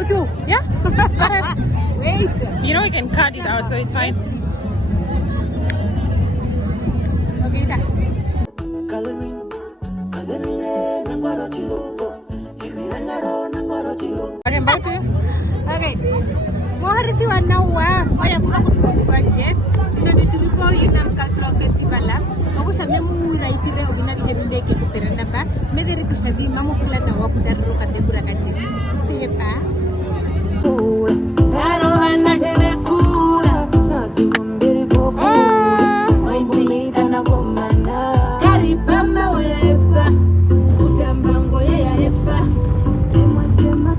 Oh, do? Yeah. Wait. You know we can cut it out, so it's fine. Okay, that. Okay, back to you. Okay. Mohariti wanaua waya kuna kutukwanje tina dituripo Yunam Cultural Festival la makusha memu raitire obina biheminde ke kuperana ba mederi kushavi mamu fulana wa kudarro kategura kaje tepa daro anajere kura nazimumbere boko oi bonita na gomana karibamba wepa utambango ya epa emasema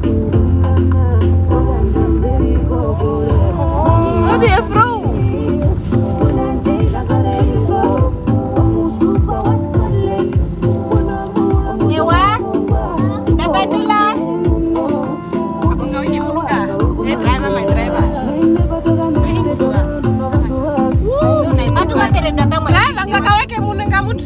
What é bro? Ewa, dapat nila. Apa kau ingin muluka? Driver, my driver. Satu kan beda datang. Driver, enggak kau yang mau nengkamut.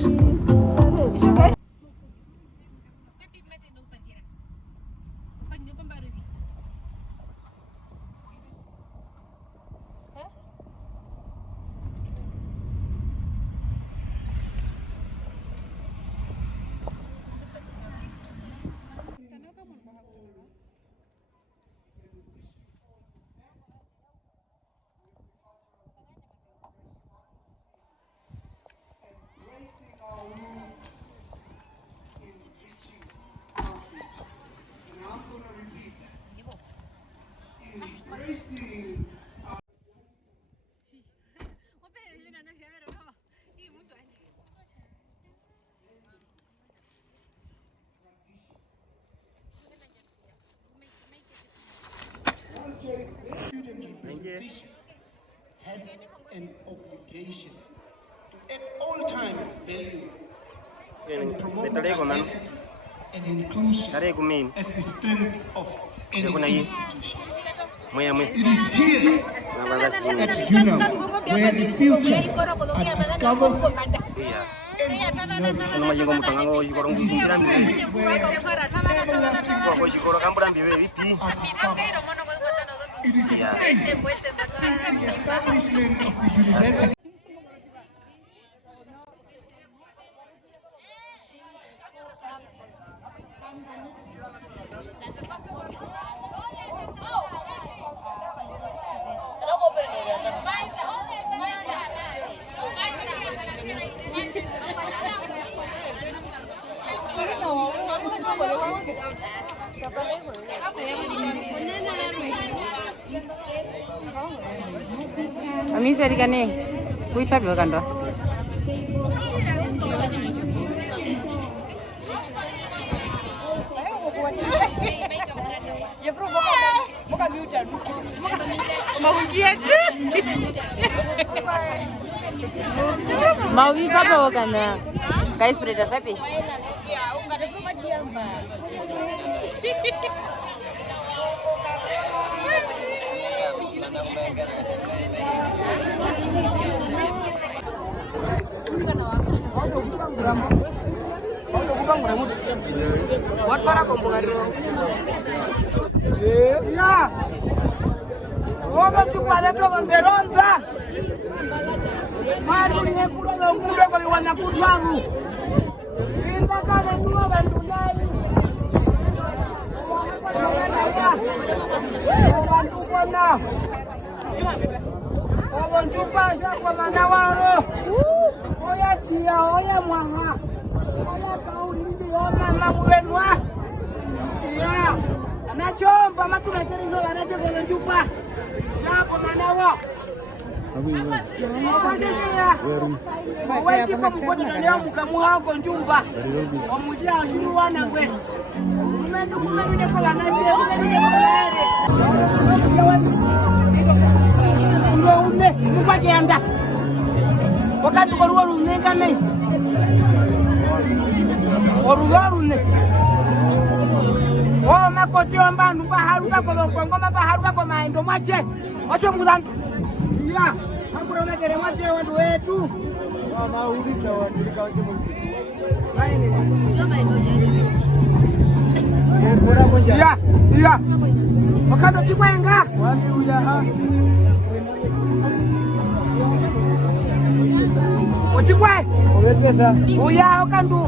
Student representation has an obligation to at all times value and promote diversity and inclusion as the strength of any institution. It is here at Yunam where the futures are discovered It is a faith in the establishment of the university. Amisa digane. Kui tabi wakanda. Mau apa wakanda? Guys, berada tapi. Buat para kompongan ya. Oh, cuma ada banderonda. Mari ni kurang muda bagi wanita jangu. Kita kan dua bantu lagi. Bantu mana? Orang jumpa siapa mana waro? Oya cia, oya muanga. Oya tahu ini diorang mamulen wah. Iya. Nachomba matu nacherizo anache kwa jumpa. Siapa mana waro? Wewe kwa mkono ndio mkamu wako njumba. Wamuzi ashuru wana ngwe. Umeenda kumende kwa anache, kumende kwa lare. Une mubake anda. Wakati kwa ruwa runenga nei. Orudorune. Oh makoti wambandu baharuka kwa ngoma baharuka kwa maendo mache. Wacho mkudantu. Ya, hakuna unakere mwache watu wetu. Wanauliza waandika wache mwache. Ya, ya. Wakando chikwenga. Wani uyaha. Ochikwe. Owetesa. Uya okandu.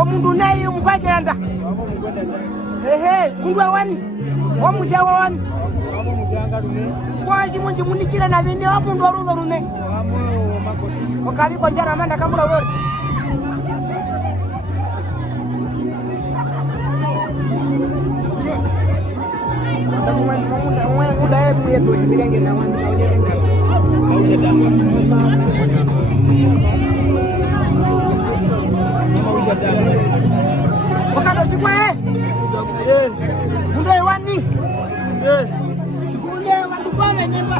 Omundu nayi umkwagenda. Ehe, kundu awani. Omushawa wani. Kwa shimunji munikira na bindi omundu oruzo rune. Okabi konjana manda kamura wori. Wakando sikwe mundu ewani kunde wandu bame nyemba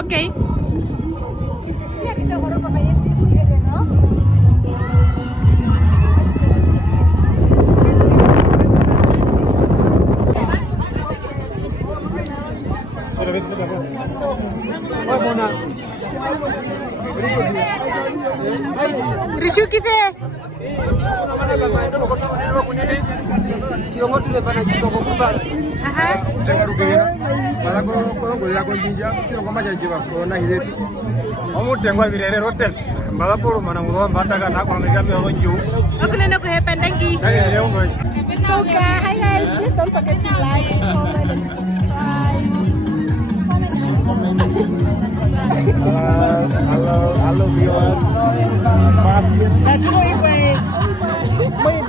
Okay. Dia kita horok apa yang cuci ada, no? Rishu kita. Aha. Utengarugera balako kolongolera ko njinja kino kwamba chachiba corona hirepi omutengwa birere rotes balapolo mana ngomba ndaka nako amegamya honju Okunena ko hependangi. nagere ngo So hi guys, please don't forget to like, comment and subscribe. Hello viewers. Sebastian.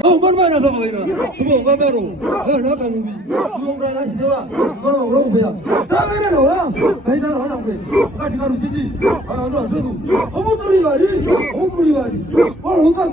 Oh, mana tu kau ini? Tuh, kau baru. Nak kami bi. Tuh, kau nak siapa? Kau orang apa? Tak ada orang. Baik dah orang apa? Kau di mana cici? Aduh, aduh. Kamu beri bari. Orang apa?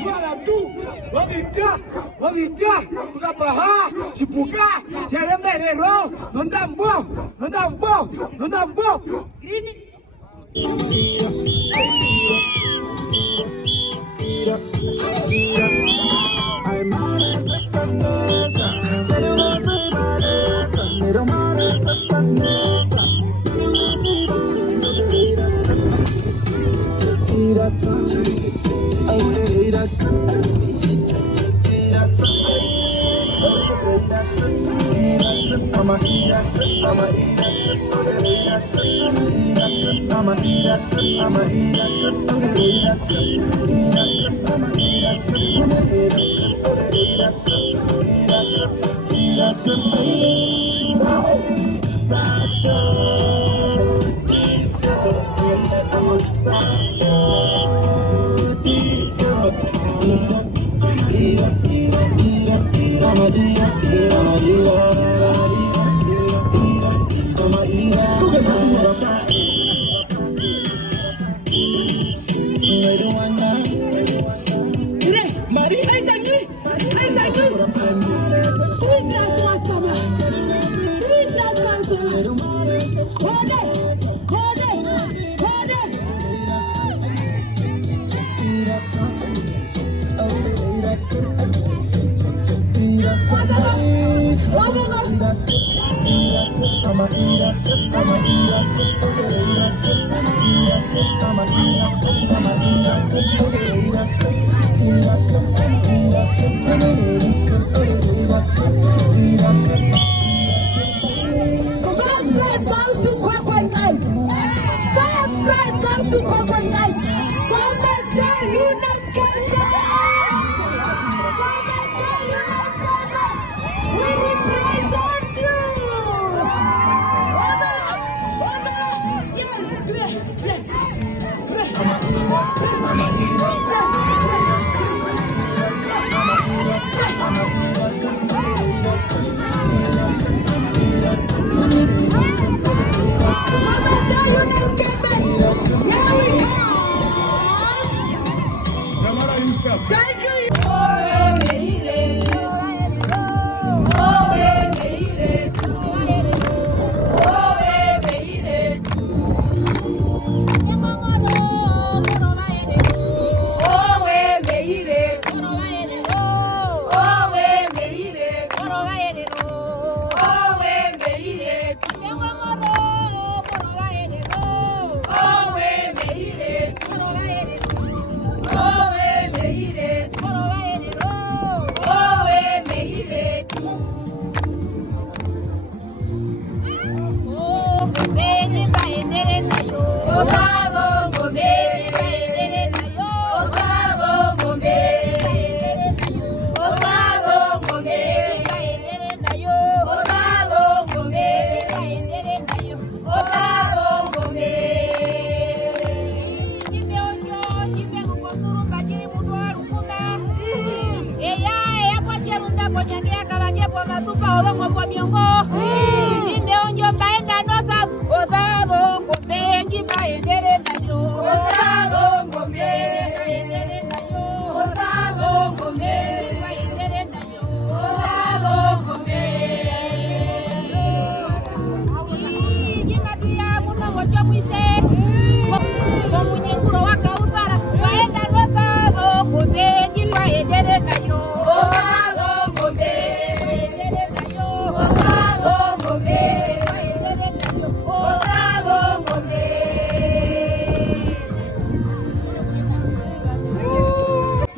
Zwala tu, wabita, tukapaha, chipuka, cheremberero, nondambo. Green.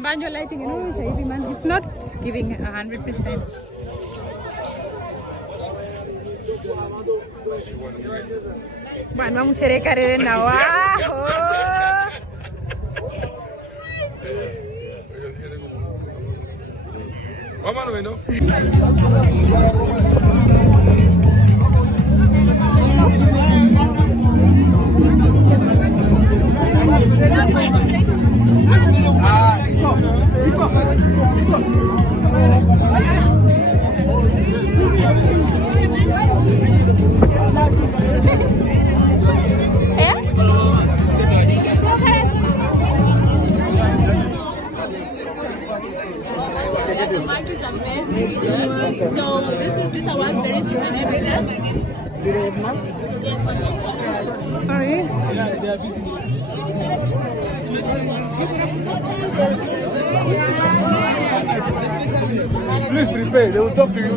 Banjo lighting, you know, Shahidi man, it's not giving 100%. Bueno, vamos a hacer carrera en abajo. Vamos a ver, ¿no? Do they have maps? Sorry. Yeah, they are busy. Please prepare. They will talk to you.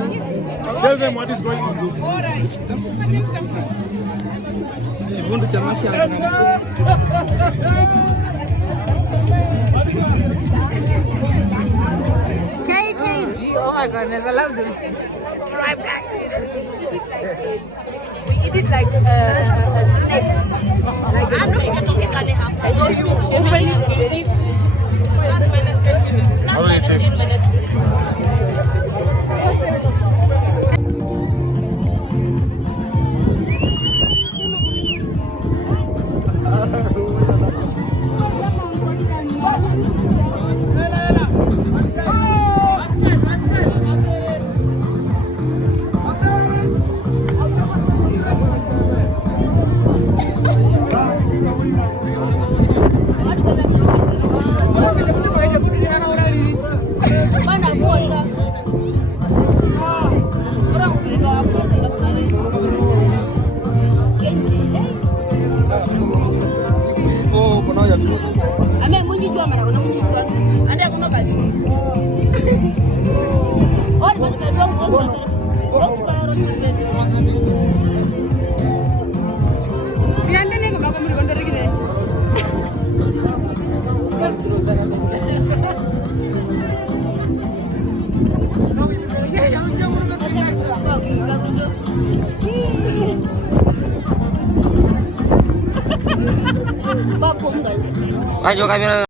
Tell them what is going to do. KKG. Oh my goodness, I love this. Tribe guys. We did like a snake. Like a snake. So you open it. How do you taste? Ayo kamera.